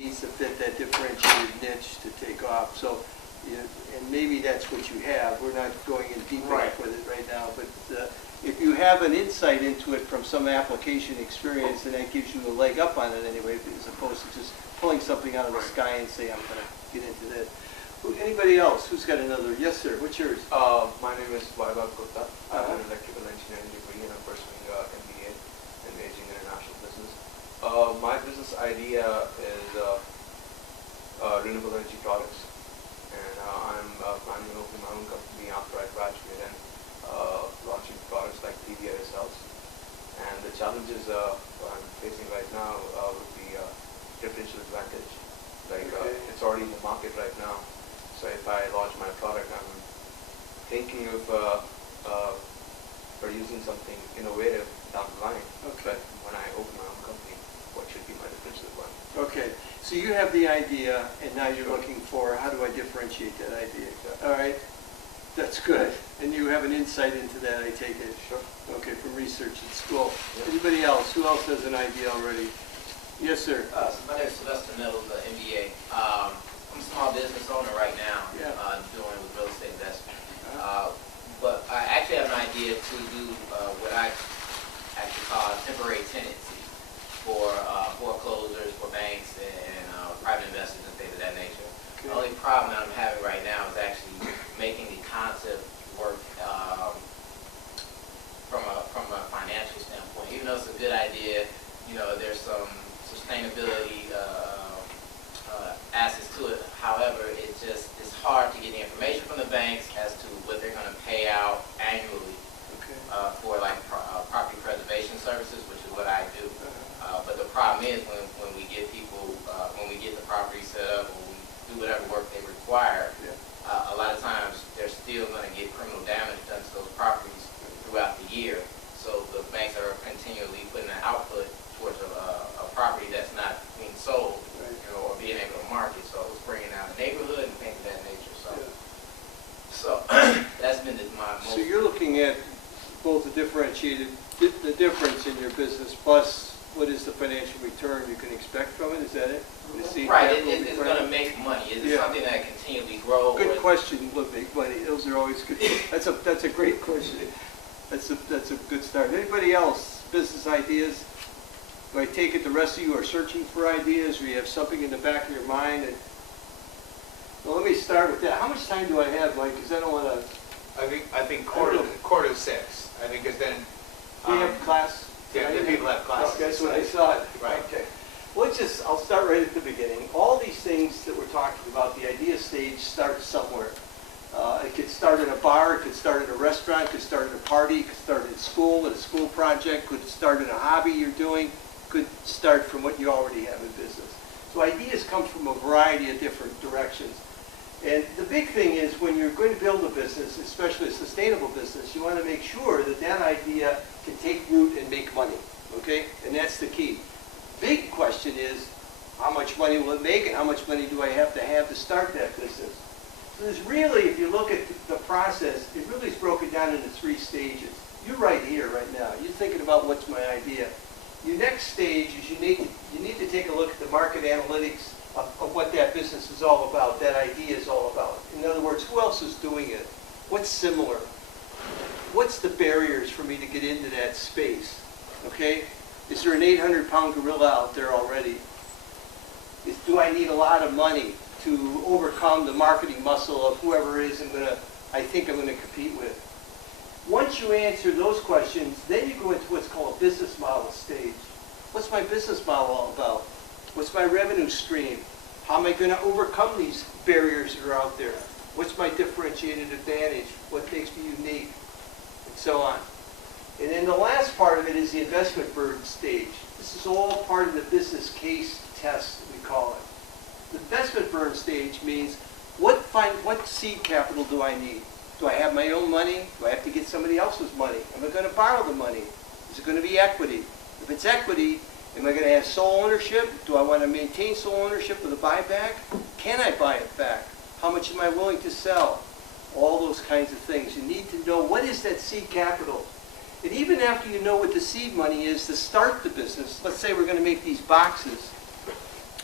needs to fit that differentiated niche to take off. So, and maybe that's what you have. We're not going in deep enough with it right now, but if you have an insight into it from some application experience, then that gives you a leg up on it anyway, as opposed to just pulling something out of the sky and say, I'm going to get into that. Anybody else? Who's got another? Yes, sir. What's yours? My name is Vaibhav Gupta. I'm an electrical engineering degree and I'm pursuing MBA in Beijing International Business. My business idea is renewable energy products, and I'm planning on opening my own company after I graduate and launching products like PVA cells. And the challenges I'm facing right now would be differential advantage. Like it's already in the market right now. So if I launch my product, I'm thinking of producing something innovative down the line. Okay. But when I open my own company, what should be my differential advantage? Okay. So you have the idea, and now you're looking for how do I differentiate that idea? Yeah. All right. That's good. And you have an insight into that, I take it. Sure. Okay, from research at school. Yeah. Anybody else? Who else has an idea already? Yes, sir. So my name is Sylvester Mills, MBA. I'm a small business owner right now, doing with real estate investment. But I actually have an idea to do what I actually call temporary tenancy for foreclosures, for banks, and private investors and things of that nature. Okay. The only problem that I'm having right now is actually making the concept work from a financial standpoint. Even though it's a good idea, there's some sustainability assets to it. However, it's hard to get the information from the banks as to what they're going to pay out annually for like property preservation services, which is what I do. But the problem is when we get people, when we get the property set up, or we do whatever work they require, a lot of times they're still going to get criminal damage done to those properties throughout the year. So the banks are continually putting an output towards a property that's not being sold, or being able to market. So it's bringing out a neighborhood and things of that nature. So that's been my most. So you're looking at both the the difference in your business plus what is the financial return you can expect from it? Is that it? Right. It's going to make money. Is it something that continually grows? Good question. Will make money. Those are always good. That's a great question. That's a good start. Anybody else? Business ideas? Do I take it the rest of you are searching for ideas, or you have something in the back of your mind? Well, let me start with that. How much time do I have, Mike? Because I don't want to. I think quarter to 6. I think because then. Do you have class? Yeah, the people have classes. Okay, that's what I thought. Right. Okay. Well, I'll start right at the beginning. All these things that we're talking about, the idea stage starts somewhere. It could start in a bar, it could start in a restaurant, it could start in a party, it could start in school, with a school project, could start in a hobby you're doing, could start from what you already have in business. So ideas come from a variety of different directions. And the big thing is when you're going to build a business, especially a sustainable business, you want to make sure that that idea can take root and make money, okay? And that's the key. Big question is, how much money will it make and how much money do I have to start that business? So there's really, if you look at the process, it really is broken down into 3 stages. You're right here, right now. You're thinking about what's my idea. Your next stage is you need to take a look at the market analytics of what that business is all about, that idea is all about. In other words, who else is doing it? What's similar? What's the barriers for me to get into that space? Okay? Is there an 800-pound gorilla out there already? Do I need a lot of money to overcome the marketing muscle of whoever it is I think I'm going to compete with? Once you answer those questions, then you go into what's called a business model stage. What's my business model all about? What's my revenue stream? How am I going to overcome these barriers that are out there? What's my differentiated advantage? What makes me unique? And so on. And then the last part of it is the investment burden stage. This is all part of the business case test, we call it. The investment burden stage means what seed capital do I need? Do I have my own money? Do I have to get somebody else's money? Am I going to borrow the money? Is it going to be equity? If it's equity, am I going to have sole ownership? Do I want to maintain sole ownership with a buyback? Can I buy it back? How much am I willing to sell? All those kinds of things. You need to know what is that seed capital. And even after you know what the seed money is to start the business, let's say we're going to make these boxes.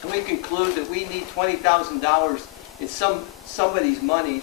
and we conclude that we need $20,000 in somebody's money